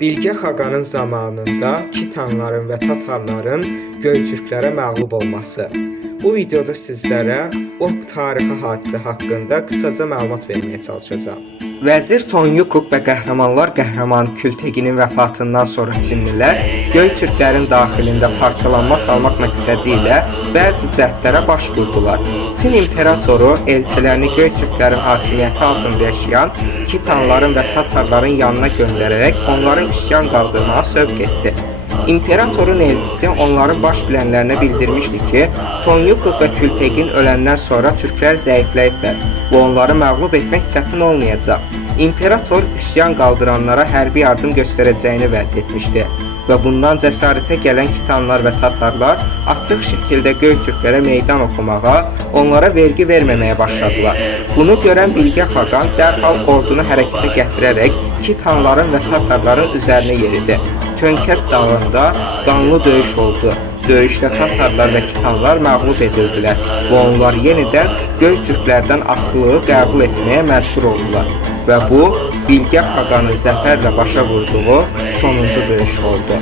Bilge Xaqanın zamanında Kitanların və Tatarların Göytürklərə məğlub olması. Bu videoda sizlərə o tarixi hadisə haqqında qısaca məlumat verməyə çalışacağam. Vəzir Tonyukuk və qəhrəmanlar qəhrəmanı Külteqinin vəfatından sonra Çinlilər Göytürklərin daxilində parçalanma salmaq məqsədi ilə bəzi cəhdlərə baş vurdular. Çin imperatoru elçilərini Göytürklərin hakimiyyəti altında yaşayan Kitanların və Tatarların yanına göndərərək onların üsyan qaldırmağa sövq etdi. İmperatorun elçisi onların baş bilənlərinə bildirmişdi ki, Tonyukuk və Külteqin öləndən sonra türklər zəifləyiblər və onları məğlub etmək çətin olmayacaq. İmperator üsyan qaldıranlara hərbi yardım göstərəcəyini vəd etmişdi və bundan cəsarətə gələn Kitanlar və Tatarlar açıq şəkildə Göytürklərə meydan oxumağa, onlara vergi verməməyə başladılar. Bunu görən Bilge Xaqan dərhal ordunu hərəkətə gətirərək Kitanların və Tatarların üzərinə yeridi. Tönkəs dağında qanlı döyüş oldu. Döyüşdə Tatarlar və Kitanlar məğlub edildilər və onlar yenidən Göytürklərdən asılılığı qəbul etməyə məcbur oldular. Və bu, Bilge Xaqanın zəfərlə başa vurduğu sonuncu döyüş oldu.